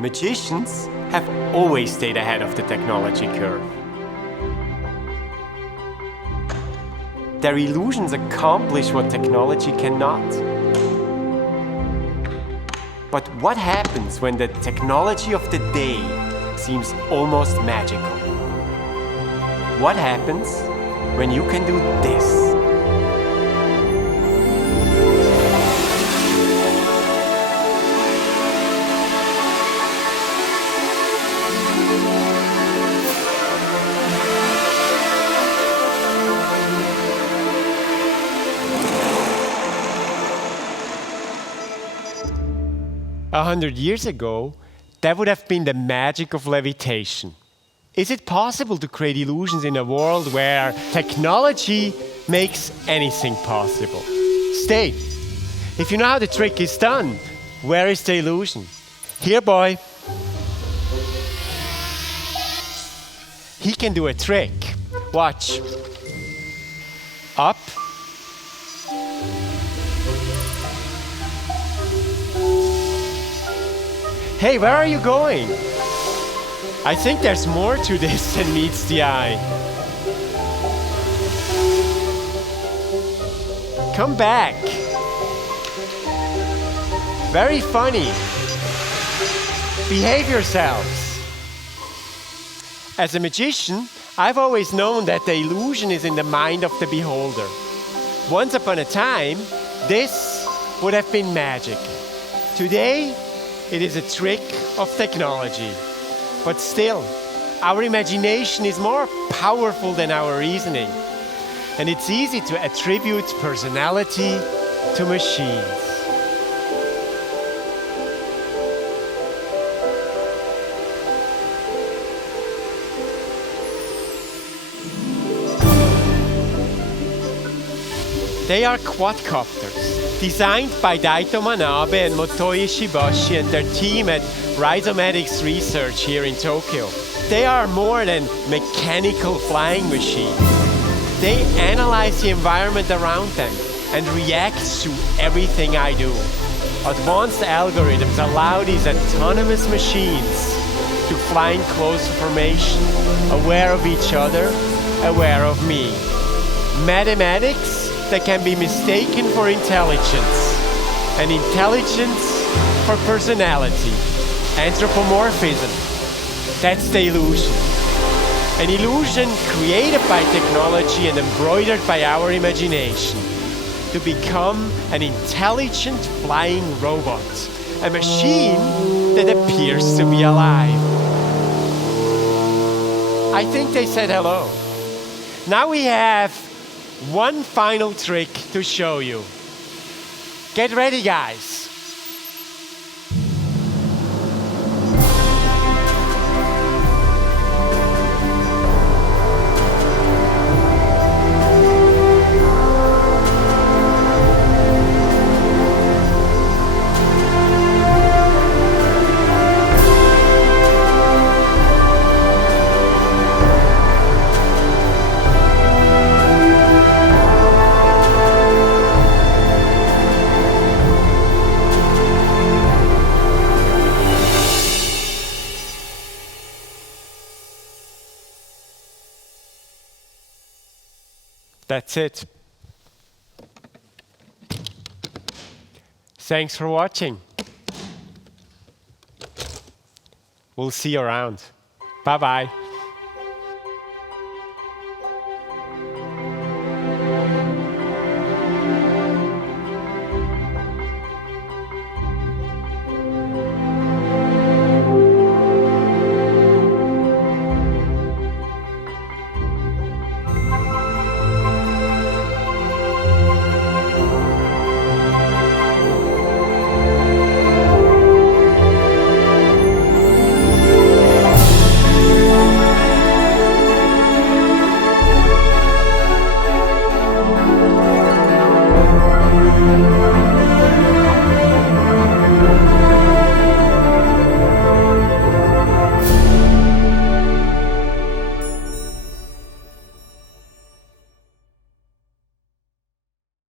Magicians have always stayed ahead of the technology curve. Their illusions accomplish what technology cannot. But what happens when the technology of the day seems almost magical? What happens when you can do this? 100 years ago, that would have been the magic of levitation. Is it possible to create illusions in a world where technology makes anything possible? Stay. If you know how the trick is done, where is the illusion? Here, boy. He can do a trick. Watch. Up. Hey, where are you going? I think there's more to this than meets the eye. Come back. Very funny. Behave yourselves. As a magician, I've always known that the illusion is in the mind of the beholder. Once upon a time, this would have been magic. Today, it is a trick of technology. But still, our imagination is more powerful than our reasoning. And it's easy to attribute personality to machines. They are quadcopters, designed by Daito Manabe and Motoi Ishibashi and their team at Rhizomatics Research here in Tokyo. They are more than mechanical flying machines. They analyze the environment around them and react to everything I do. Advanced algorithms allow these autonomous machines to fly in close formation, aware of each other, aware of me. Mathematics that can be mistaken for intelligence, and intelligence for personality. Anthropomorphism, that's the illusion. An illusion created by technology and embroidered by our imagination to become an intelligent flying robot, a machine that appears to be alive. I think they said hello. Now we have one final trick to show you. Get ready, guys. That's it. Thanks for watching. We'll see you around. Bye-bye.